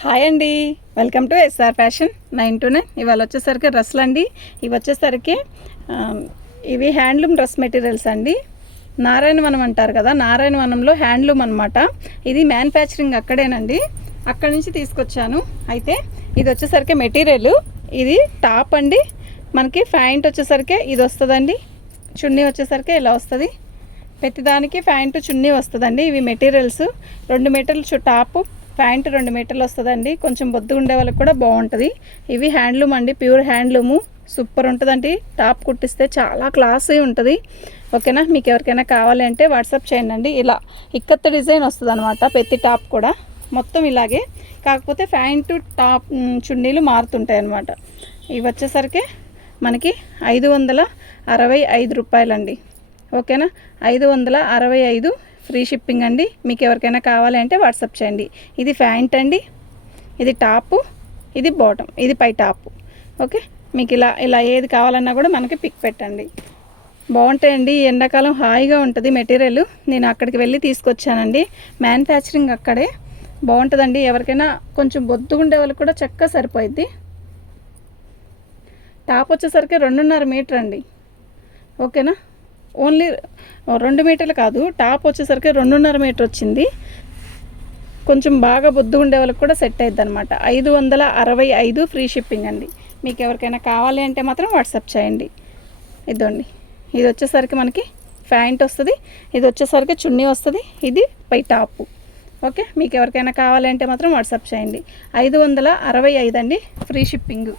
Hi అండి. Welcome to SR fashion nine to nine ఇవాళ వచ్చేసరికి డ్రెస్సులు అండి. ఇవి వచ్చేసరికి ఇవి హ్యాండ్లూమ్ డ్రెస్ మెటీరియల్స్ అండి. నారాయణవనం అంటారు కదా నారాయణవనంలో హ్యాండ్లూమ్ అనమాట ఇది మ్యానుఫ్యాక్చరింగ్ అక్కడేనండి. అక్కడి నుంచి తీసుకొచ్చాను. అయితే ఇది వచ్చేసరికి మెటీరియల్. ఇది టాప్ అండి. మనకి ప్యాంట్ వచ్చేసరికి ఇది వస్తుందండి. చున్నీ వచ్చేసరికి ఇలా వస్తుంది. ప్రతిదానికి ప్యాంటు చున్నీ వస్తుందండి. ఇవి మెటీరియల్స్. రెండు మీటర్లు టాపు టాప్ ప్యాంట్ రెండు మీటర్లు వస్తుందండి. కొంచెం బొద్దు ఉండే వాళ్ళకి కూడా బాగుంటుంది. ఇవి హ్యాండ్లూమ్ అండి. Pure handloom. సూపర్ ఉంటుందండి. టాప్ కుట్టిస్తే చాలా క్లాసీ ఉంటుంది. ఓకేనా? మీకు ఎవరికైనా కావాలి అంటే వాట్సాప్ చేయండి అండి. ఇలా ఇక్కత్త డిజైన్ వస్తుంది అనమాట ప్రతి టాప్ కూడా. మొత్తం ఇలాగే. కాకపోతే ప్యాంటు టాప్ చున్నీలు మారుతుంటాయి అనమాట ఇవి వచ్చేసరికి మనకి ఐదు వందల అరవై ఐదు రూపాయలండి. ఓకేనా? ఐదు వందల అరవై ఐదు ఫ్రీ షిప్పింగ్ అండి. మీకు ఎవరికైనా కావాలంటే వాట్సాప్ చేయండి. ఇది ప్యాంట్ అండి. ఇది టాపు. ఇది బాటమ్. ఇది పై టాపు. ఓకే? మీకు ఇలా ఇలా ఏది కావాలన్నా కూడా మనకి పిక్ పెట్టండి. బాగుంటాయండి. ఎండాకాలం హాయిగా ఉంటుంది మెటీరియల్. నేను అక్కడికి వెళ్ళి తీసుకొచ్చానండి. మ్యానుఫ్యాక్చరింగ్ అక్కడే. బాగుంటుందండి. ఎవరికైనా కొంచెం బొద్దుగా ఉండే వాళ్ళకి కూడా చక్కగా సరిపోయిద్ది. టాప్ వచ్చేసరికి రెండున్నర మీటర్ అండి ఓకేనా? ఓన్లీ రెండు మీటర్లు కాదు టాప్ వచ్చేసరికి రెండున్నర మీటర్ వచ్చింది. కొంచెం బాగా బొద్దు ఉండే వాళ్ళకి కూడా సెట్ అయ్యిద్ది అనమాట ఐదు వందల అరవై ఐదు ఫ్రీ షిప్పింగ్ అండి. మీకు ఎవరికైనా కావాలి అంటే మాత్రం వాట్సాప్ చేయండి. ఇదండి. ఇది వచ్చేసరికి మనకి ప్యాంట్ వస్తుంది. ఇది వచ్చేసరికి చున్నీ వస్తుంది. ఇది పై టాపు. ఓకే? మీకు ఎవరికైనా కావాలి అంటే మాత్రం వాట్సాప్ చేయండి. ఐదు వందల అరవై ఐదు అండి ఫ్రీ షిప్పింగ్.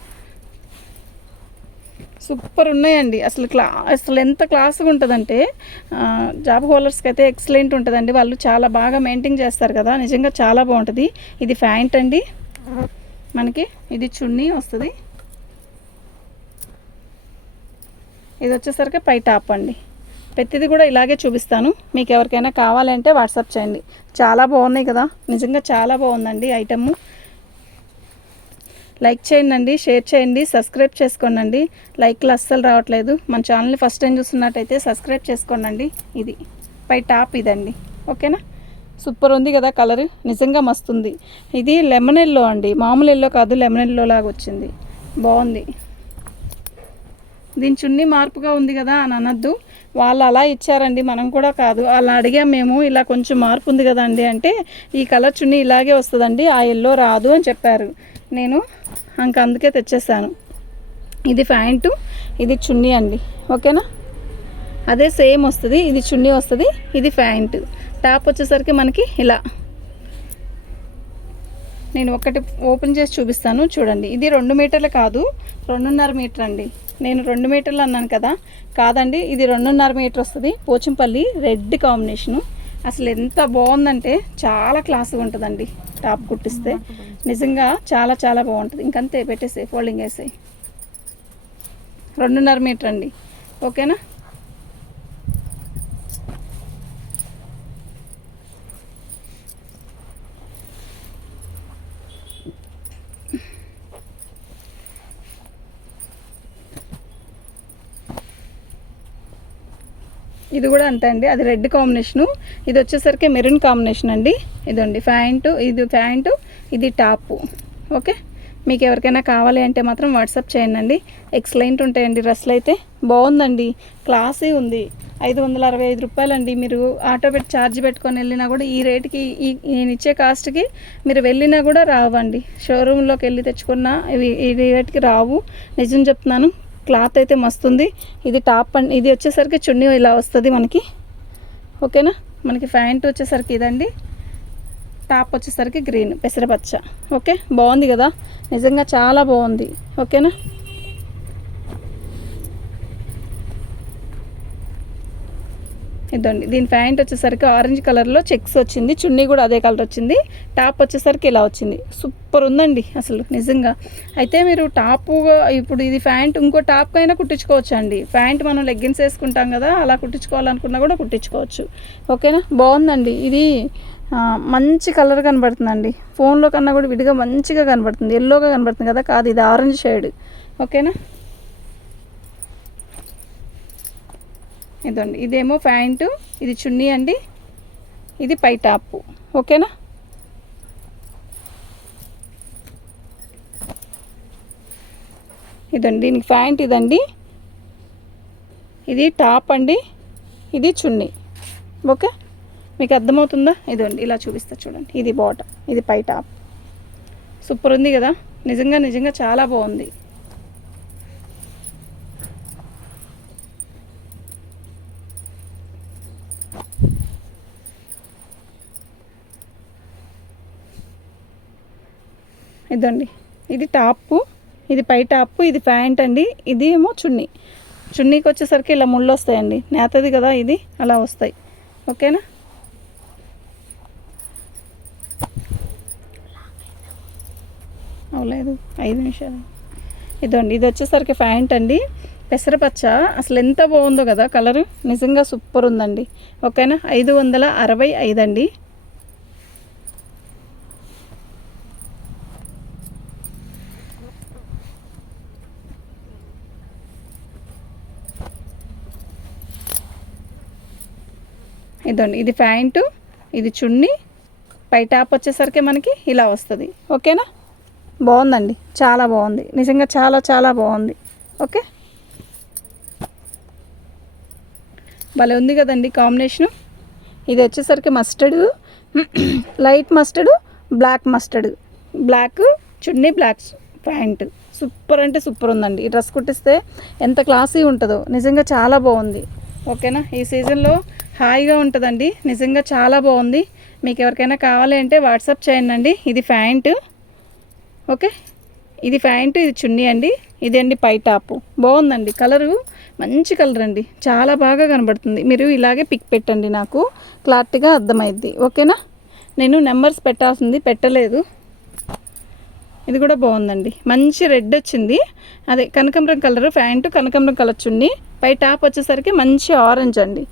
సూపర్ ఉన్నాయండి. అసలు క్లా అసలు ఎంత క్లాస్గా ఉంటుందంటే జాబ్ హోల్డర్స్కి అయితే ఎక్సలెంట్ ఉంటుందండి. వాళ్ళు చాలా బాగా మెయింటైన్ చేస్తారు కదా. నిజంగా చాలా బాగుంటుంది. ఇది ప్యాంట్ అండి. మనకి ఇది చున్నీ వస్తుంది. ఇది వచ్చేసరికి పై టాప్ అండి. ప్రతిది కూడా ఇలాగే చూపిస్తాను. మీకు ఎవరికైనా కావాలంటే వాట్సాప్ చేయండి. చాలా బాగున్నాయి కదా. నిజంగా చాలా బాగుందండి ఐటమ్. లైక్ చేయండి షేర్ చేయండి సబ్స్క్రైబ్ చేసుకోండి లైక్లు అస్సలు రావట్లేదు. మన ఛానల్ని ఫస్ట్ టైం చూస్తున్నట్టయితే సబ్స్క్రైబ్ చేసుకోండి ఇది పై టాప్ ఇదండి. ఓకేనా? సూపర్ ఉంది కదా కలర్. నిజంగా మస్తుంది. ఇది లెమన్ ఎల్లో అండి. మామూలు ఎల్లో కాదు లెమన్ ఎల్లో లాగా వచ్చింది. బాగుంది. దీని చున్నీ మార్పుగా ఉంది కదా అని అనద్దు. వాళ్ళు అలా ఇచ్చారండి మనం కూడా కాదు. అలా అడిగాం మేము ఇలా కొంచెం మార్పు ఉంది కదండి అంటే ఈ కలర్ చున్నీ ఇలాగే వస్తుందండి ఆ ఎల్లో రాదు అని చెప్పారు. నేను ఇంక అందుకే తెచ్చేసాను. ఇది ప్యాంటు ఇది చున్నీ అండి. ఓకేనా? అదే సేమ్ వస్తుంది ఇది చున్నీ వస్తుంది ఇది ప్యాంట్. టాప్ వచ్చేసరికి మనకి ఇలా. నేను ఒకటి ఓపెన్ చేసి చూపిస్తాను చూడండి. ఇది రెండు మీటర్లు కాదు రెండున్నర మీటర్ అండి. నేను రెండు మీటర్లు అన్నాను కదా కాదండి ఇది రెండున్నర మీటర్ వస్తుంది. Pochampally red combination. అసలు ఎంత బాగుందంటే చాలా క్లాస్గా ఉంటుందండి టాప్ కుట్టిస్తే. నిజంగా చాలా చాలా బాగుంటుంది. ఇంకంతే పెట్టేసి ఫోల్డింగ్ వేసి రెండున్నర మీటర్ అండి ఓకేనా? ఇది కూడా అంతే అండి. అది రెడ్ కాంబినేషను. ఇది వచ్చేసరికి మెరూన్ కాంబినేషన్ అండి ఇదండి. ప్యాంటు ఇది ప్యాంటు. ఇది టాపు. ఓకే? మీకు ఎవరికైనా కావాలి అంటే మాత్రం వాట్సాప్ చేయండి ఎక్సలెంట్ ఉంటాయండి డ్రెస్సులు అయితే. బాగుందండి. క్లాసీ ఉంది. ఐదు వందల అరవై ఐదు రూపాయలండి. మీరు ఆటో పెట్టి ఛార్జ్ పెట్టుకొని వెళ్ళినా కూడా ఈ రేటుకి ఈ నేను ఇచ్చే కాస్ట్కి మీరు వెళ్ళినా కూడా రావండి. షోరూంలోకి వెళ్ళి తెచ్చుకున్నా ఇవి ఈ రేటుకి రావు. నిజం చెప్తున్నాను. క్లాత్ అయితే మస్తుంది ఇది టాప్ అండ్ ఇది వచ్చేసరికి చున్నీ ఇలా వస్తుంది మనకి. ఓకేనా? మనకి ప్యాంట్ వచ్చేసరికి ఇదండి. టాప్ వచ్చేసరికి గ్రీన్ పెసరపచ్చ. ఓకే? బాగుంది కదా? నిజంగా చాలా బాగుంది. ఓకేనా? ఇదండి. దీని ప్యాంట్ వచ్చేసరికి ఆరెంజ్ కలర్లో చెక్స్ వచ్చింది. చున్నీ కూడా అదే కలర్ వచ్చింది. టాప్ వచ్చేసరికి ఇలా వచ్చింది. సూపర్ ఉందండి అసలు నిజంగా. అయితే మీరు టాప్ ఇప్పుడు ఇది ప్యాంట్ ఇంకో టాప్ అయినా కుట్టించుకోవచ్చు అండి ప్యాంట్ మనం లెగ్గిన్స్ వేసుకుంటాం కదా అలా కుట్టించుకోవాలనుకున్నా కూడా కుట్టించుకోవచ్చు. ఓకేనా? బాగుందండి. ఇది మంచి కలర్ కనబడుతుందండి. ఫోన్లో కన్నా కూడా విడిగా మంచిగా కనబడుతుంది. ఎల్లోగా కనబడుతుంది కదా? కాదు ఇది ఆరెంజ్ షేడ్. ఓకేనా? ఇదండి. ఇదేమో ప్యాంటు. ఇది చున్నీ అండి. ఇది పై టాప్. ఓకేనా? ఇదండి. దీనికి ప్యాంట్ ఇదండి. ఇది టాప్ అండి. ఇది చున్నీ. ఓకే? మీకు అర్థమవుతుందా? ఇదండి ఇలా చూపిస్తా చూడండి. ఇది బాటమ్ ఇది పై టాప్ సూపర్ ఉంది కదా? నిజంగా నిజంగా చాలా బాగుంది. ఇదండి ఇది టాప్ ఇది పై టాప్ ఇది ప్యాంట్ అండి. ఇది ఏమో చున్నీ. చున్నీకి వచ్చేసరికి ఇలా ముళ్ళు వస్తాయండి. నేతది కదా ఇది అలా వస్తాయి. ఓకేనా? అవలేదు ఐదు నిమిషాలు. ఇదండి ఇది వచ్చేసరికి ప్యాంట్ అండి. పెసరపచ్చ. అసలు ఎంత బాగుందో కదా కలరు. నిజంగా సూపర్ ఉందండి. ఓకేనా? ఐదు వందల అరవై ఐదు అండి. ఇదండి ఇది ప్యాంటు ఇది చున్నీ. పై టాప్ వచ్చేసరికి మనకి ఇలా వస్తుంది. ఓకేనా? బాగుందండి. చాలా బాగుంది. నిజంగా చాలా చాలా బాగుంది. ఓకే? భలే ఉంది కదండి కాంబినేషను. ఇది వచ్చేసరికి mustard. Light mustard black mustard. Black chunni black pant. Super అంటే సూపర్ ఉందండి. ఈ డ్రెస్ కుట్టిస్తే ఎంత క్లాసీ ఉంటుందో. నిజంగా చాలా బాగుంది. ఓకేనా? ఈ సీజన్లో హాయిగా ఉంటుందండి. నిజంగా చాలా బాగుంది. మీకు ఎవరికైనా కావాలి అంటే వాట్సాప్ చేయండి ఇది ప్యాంటు. ఓకే? ఇది ప్యాంటు ఇది చున్నీ అండి. ఇది అండి పై టాపు. బాగుందండి. కలరు మంచి కలర్ అండి. చాలా బాగా కనబడుతుంది. మీరు ఇలాగే పిక్ పెట్టండి నాకు. క్లారిటీగా అర్థమైద్ది. ఓకేనా? నేను నెంబర్స్ పెట్టాల్సింది పెట్టలేదు. ఇది కూడా బాగుందండి. మంచి రెడ్ వచ్చింది. అదే కనకంబరం కలర్ ప్యాంటు కనకంబరం కలర్ చున్నీ. పై టాప్ వచ్చేసరికి మంచి ఆరెంజ్ అండి.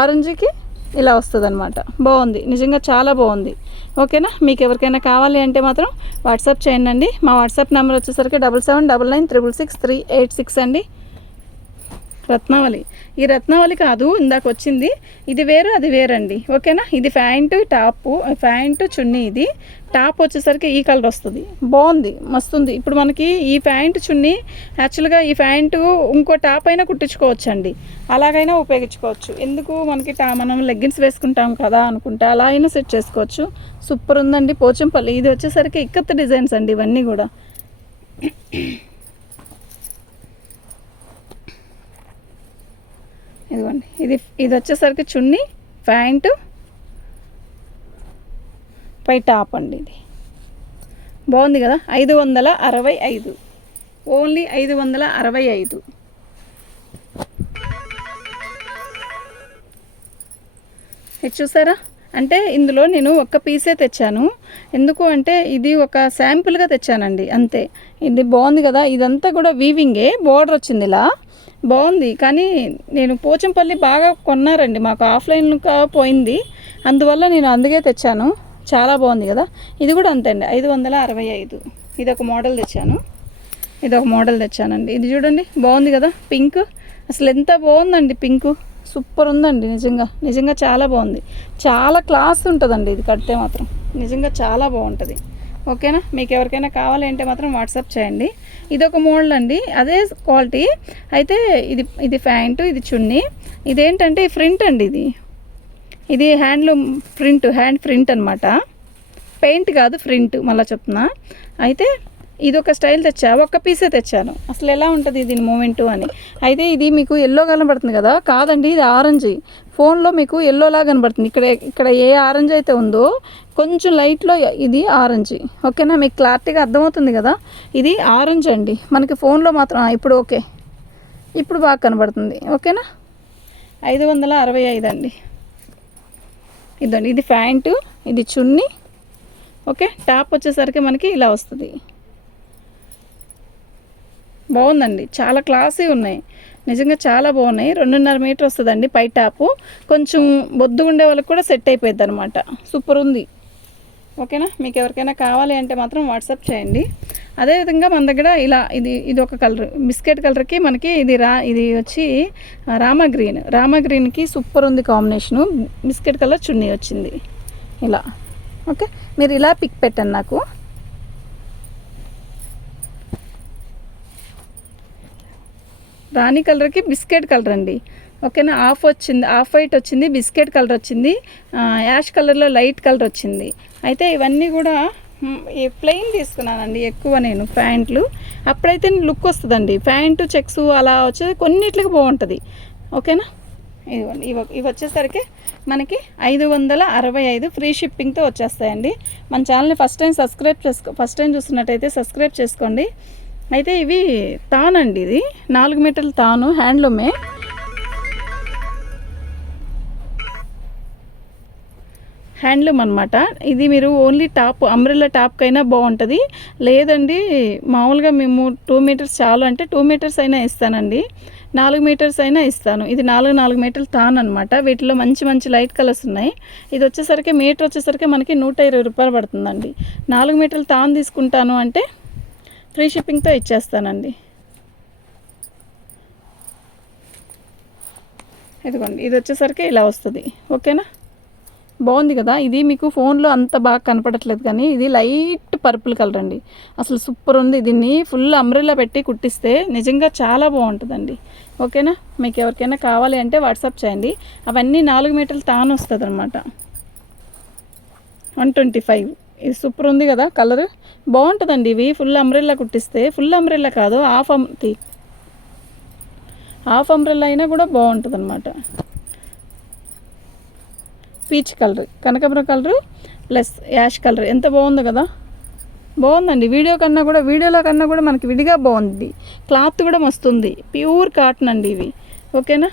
ఆరెంజ్కి ఇలా వస్తుంది అనమాట బాగుంది. నిజంగా చాలా బాగుంది. ఓకేనా? మీకు ఎవరికైనా కావాలి అంటే మాత్రం వాట్సాప్ చేయండి. మా వాట్సాప్ నెంబర్ వచ్చేసరికి double seven double nine triple six three eight six అండి. రత్నావళి. ఈ రత్నావళి కాదు ఇందాక వచ్చింది ఇది వేరు అది వేరండి. ఓకేనా? ఇది ప్యాంటు టాప్ ప్యాంటు చున్నీ ఇది. టాప్ వచ్చేసరికి ఈ కలర్ వస్తుంది. బాగుంది మస్తుంది. ఇప్పుడు మనకి ఈ ప్యాంటు చున్నీ యాక్చువల్గా ఈ ప్యాంటు ఇంకో టాప్ అయినా కుట్టించుకోవచ్చు అండి అలాగైనా ఉపయోగించుకోవచ్చు. ఎందుకు మనకి టా మనం లెగ్గిన్స్ వేసుకుంటాం కదా అనుకుంటే అలా అయినా సెట్ చేసుకోవచ్చు. సూపర్ ఉందండి పోచంపల్లి. ఇది వచ్చేసరికి ఇక్కత్త డిజైన్స్ అండి ఇవన్నీ కూడా. ఇదిగోండి. ఇది ఇది వచ్చేసరికి చున్నీ ప్యాంటు పై టాప్ అండి ఇది. బాగుంది కదా? ఐదు వందల అరవై ఐదు. ఓన్లీ ఐదు వందల అరవై ఐదు. ఇది చూసారా? అంటే ఇందులో నేను ఒక్క పీసే తెచ్చాను. ఎందుకు అంటే ఇది ఒక శాంపుల్గా తెచ్చానండి అంతే. ఇది బాగుంది కదా? ఇదంతా కూడా వీవింగే బోర్డర్ వచ్చింది ఇలా. బాగుంది. కానీ నేను పోచంపల్లి బాగా కొన్నారండి. మాకు ఆఫ్లైన్గా పోయింది. అందువల్ల నేను అందుకే తెచ్చాను. చాలా బాగుంది కదా. ఇది కూడా అంతే అండి ఐదు వందల అరవై ఐదు. ఇది ఒక మోడల్ తెచ్చాను. ఇది ఒక మోడల్ తెచ్చానండి. ఇది చూడండి. బాగుంది కదా. పింక్. అసలు ఎంత బాగుందండి పింక్. సూపర్ ఉందండి నిజంగా. నిజంగా చాలా బాగుంది. చాలా క్లాస్ ఉంటుందండి ఇది కడితే మాత్రం. నిజంగా చాలా బాగుంటుంది. ఓకేనా? మీకు ఎవరికైనా కావాలంటే మాత్రం వాట్సాప్ చేయండి. ఇది ఒక మోడల్ అండి. అదే క్వాలిటీ. అయితే ఇది ఇది ప్యాంటు ఇది చున్నీ. ఇదేంటంటే ప్రింట్ అండి ఇది. ఇది హ్యాండ్లూమ్ ప్రింట్ హ్యాండ్ ప్రింట్ అనమాట పెయింట్ కాదు ప్రింట్ మళ్ళీ చెప్తున్నా. అయితే ఇది ఒక స్టైల్ తెచ్చా? ఒక్క పీసే తెచ్చాను. అసలు ఎలా ఉంటుంది దీని మూమెంట్ అని. అయితే ఇది మీకు ఎల్లో కనబడుతుంది కదా? కాదండి ఇది ఆరెంజ్. ఫోన్లో మీకు ఎల్లోలా కనబడుతుంది. ఇక్కడ ఇక్కడ ఏ ఆరెంజ్ అయితే ఉందో కొంచెం లైట్లో ఇది ఆరెంజ్. ఓకేనా? మీకు క్లారిటీగా అర్థమవుతుంది కదా? ఇది ఆరెంజ్ అండి. మనకి ఫోన్లో మాత్రం ఇప్పుడు ఓకే. ఇప్పుడు బాగా కనబడుతుంది. ఓకేనా? ఐదు వందల అరవై ఐదు అండి. ఇదండి. ఇది ప్యాంటు ఇది చున్నీ. ఓకే? టాప్ వచ్చేసరికి మనకి ఇలా వస్తుంది. బాగుందండి. చాలా క్లాసీ ఉన్నాయి. నిజంగా చాలా బాగున్నాయి. రెండున్నర మీటర్ వస్తుందండి పై టాపు. కొంచెం బొద్దుగా ఉండే వాళ్ళకి కూడా సెట్ అయిపోయింది అనమాట సూపర్ ఉంది. ఓకేనా? మీకు ఎవరికైనా కావాలి అంటే మాత్రం వాట్సాప్ చేయండి. అదేవిధంగా మన దగ్గర ఇలా ఇది ఇది ఒక కలర్ బిస్కెట్ కలర్కి మనకి ఇది రా ఇది వచ్చి రామా రామ గ్రీన్. రామా గ్రీన్కి సూపర్ ఉంది కాంబినేషను. బిస్కెట్ కలర్ చున్నీ వచ్చింది. ఇలా. ఓకే? మీరు ఇలా పిక్ పెట్టండి నాకు. రాణి కలర్కి బిస్కెట్ కలర్ అండి. ఓకేనా? ఆఫ్ వచ్చింది ఆఫ్ వైట్ వచ్చింది బిస్కెట్ కలర్ వచ్చింది యాష్ కలర్లో లైట్ కలర్ వచ్చింది. అయితే ఇవన్నీ కూడా ఈ ప్లెయిన్ తీసుకున్నానండి ఎక్కువ నేను ప్యాంట్లు. అప్పుడైతే లుక్ వస్తుందండి. ప్యాంటు చెక్స్ అలా వచ్చేది కొన్నిట్లకి బాగుంటుంది. ఓకేనా? ఇదిగోండి ఇవి ఇవి వచ్చేసరికి మనకి ఐదు వందల అరవై ఐదు ఫ్రీ షిప్పింగ్తో వచ్చేస్తాయండి. మన ఛానల్ని ఫస్ట్ టైం సబ్స్క్రైబ్ చేసుకో ఫస్ట్ టైం చూస్తున్నట్టయితే సబ్స్క్రైబ్ చేసుకోండి. అయితే ఇవి తానండి ఇది. నాలుగు మీటర్లు తాను హ్యాండ్లూమే. హ్యాండ్లూమ్ అనమాట ఇది మీరు ఓన్లీ టాప్ అంబ్రెల్లా టాప్కైనా బాగుంటుంది. లేదండి మామూలుగా మేము టూ మీటర్స్ చాలు అంటే టూ మీటర్స్ అయినా ఇస్తానండి. నాలుగు మీటర్స్ అయినా ఇస్తాను. ఇది నాలుగు నాలుగు మీటర్లు తాను అనమాట వీటిలో మంచి మంచి లైట్ కలర్స్ ఉన్నాయి. ఇది వచ్చేసరికి మీటర్ వచ్చేసరికి మనకి నూట ఇరవై రూపాయలు పడుతుందండి. నాలుగు మీటర్లు తాను తీసుకుంటాను అంటే ఫ్రీ షిప్పింగ్తో ఇచ్చేస్తానండి. ఇదిగోండి ఇది వచ్చేసరికి ఇలా వస్తుంది. ఓకేనా? బాగుంది కదా? ఇది మీకు ఫోన్లో అంత బాగా కనపడట్లేదు కానీ ఇది లైట్ పర్పుల్ కలర్ అండి. అసలు సూపర్ ఉంది. దీన్ని ఫుల్ అంబ్రెల్లా పెట్టి కుట్టిస్తే నిజంగా చాలా బాగుంటుందండి. ఓకేనా? మీకు ఎవరికైనా కావాలి అంటే వాట్సాప్ చేయండి. అవన్నీ నాలుగు మీటర్లు తాను వస్తుంది అనమాట వన్ ట్వంటీ ఫైవ్. ఇది సూపర్ ఉంది కదా కలర్. బాగుంటుందండి ఇవి. ఫుల్ అంబ్రెల్లా కుట్టిస్తే. ఫుల్ అంబ్రెల్లా కాదు హాఫ్ అమ్ తీ. హాఫ్ అంబ్రెల్లా అయినా కూడా బాగుంటుంది అనమాట పీచ్ కలర్ కనకబర కలరు ప్లస్ యాష్ కలర్. ఎంత బాగుంది కదా. బాగుందండి. వీడియో కన్నా కూడా వీడియోలో కన్నా కూడా మనకి విడిగా బాగుంది. క్లాత్ కూడా మస్తుంది. ప్యూర్ కాటన్ అండి ఇవి. ఓకేనా?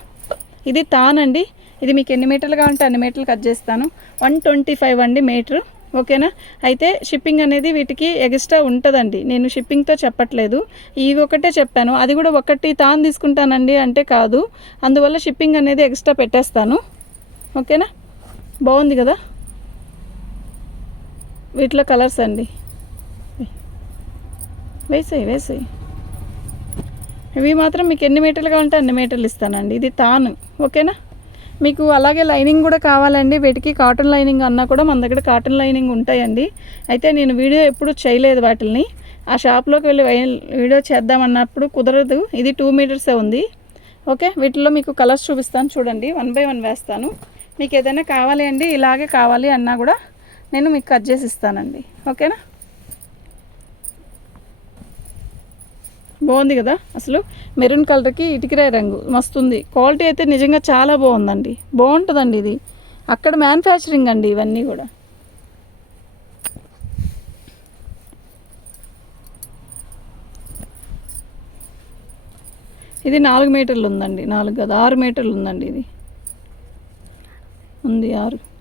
ఇది తానండి. ఇది మీకు ఎన్ని మీటర్లు కావాలంటే అన్ని మీటర్లు కట్ చేస్తాను. వన్ ట్వంటీ ఫైవ్ అండి మీటరు. ఓకేనా? అయితే షిప్పింగ్ అనేది వీటికి ఎక్స్ట్రా ఉంటుందండి. నేను షిప్పింగ్తో చెప్పట్లేదు. ఇవి ఒకటే చెప్పాను. అది కూడా ఒకటి తాను తీసుకుంటానండి అంటే కాదు. అందువల్ల షిప్పింగ్ అనేది ఎక్స్ట్రా పెట్టేస్తాను. ఓకేనా? బాగుంది కదా? వీటిలో కలర్స్ అండి. వేసేయి వేసేయి. ఇవి మాత్రం మీకు ఎన్ని మీటర్లు కావాలంటే అన్ని మీటర్లు ఇస్తానండి. ఇది తాను. ఓకేనా? మీకు అలాగే లైనింగ్ కూడా కావాలండి. వీటికి కాటన్ లైనింగ్ అన్నా కూడా మన దగ్గర కాటన్ లైనింగ్ ఉంటాయండి. అయితే నేను వీడియో ఎప్పుడు చేయలేదు వాటిని ఆ షాప్లోకి వెళ్ళి వీడియో చేద్దామన్నప్పుడు కుదరదు. ఇది టూ మీటర్సే ఉంది. ఓకే వీటిలో మీకు కలర్స్ చూపిస్తాను చూడండి. వన్ బై వన్ వేస్తాను. మీకు ఏదైనా కావాలి అండి ఇలాగే కావాలి అన్నా కూడా నేను మీకు కట్ చేసి ఇస్తానండి. ఓకేనా బాగుంది కదా అసలు? మెరూన్ కలర్కి ఇటుకిరాయి రంగు. మస్తుంది. క్వాలిటీ అయితే నిజంగా చాలా బాగుందండి. బాగుంటుందండి ఇది. అక్కడ మ్యానుఫ్యాక్చరింగ్ అండి ఇవన్నీ కూడా. ఇది నాలుగు మీటర్లు ఉందండి. నాలుగు కదా ఆరు మీటర్లు ఉందండి ఇది. ఉంది ఆరు.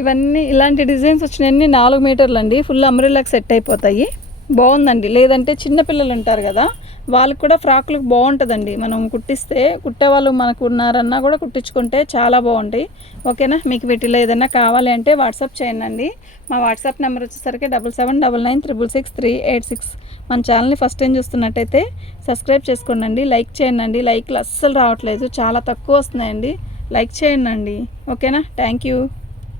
ఇవన్నీ ఇలాంటి డిజైన్స్ వచ్చినవన్నీ నాలుగు మీటర్లు అండి. ఫుల్ అంబ్రెల్లాకి సెట్ అయిపోతాయి. బాగుందండి. లేదంటే చిన్నపిల్లలు ఉంటారు కదా వాళ్ళకి కూడా ఫ్రాక్లకు బాగుంటుందండి. మనం కుట్టిస్తే కుట్టేవాళ్ళు మనకు ఉన్నారన్నా కూడా కుట్టించుకుంటే చాలా బాగుంటాయి. ఓకేనా? మీకు వీటిలో ఏదైనా కావాలి అంటే వాట్సాప్ చేయండి మా వాట్సాప్ నెంబర్ వచ్చేసరికి double seven double nine triple six three eight six. మన ఛానల్ని ఫస్ట్ టైం చూస్తున్నట్టయితే సబ్స్క్రైబ్ చేసుకోండి లైక్ చేయండి లైక్లు అస్సలు రావట్లేదు. చాలా తక్కువ వస్తున్నాయండి. లైక్ చేయండి ఓకేనా? Thank you.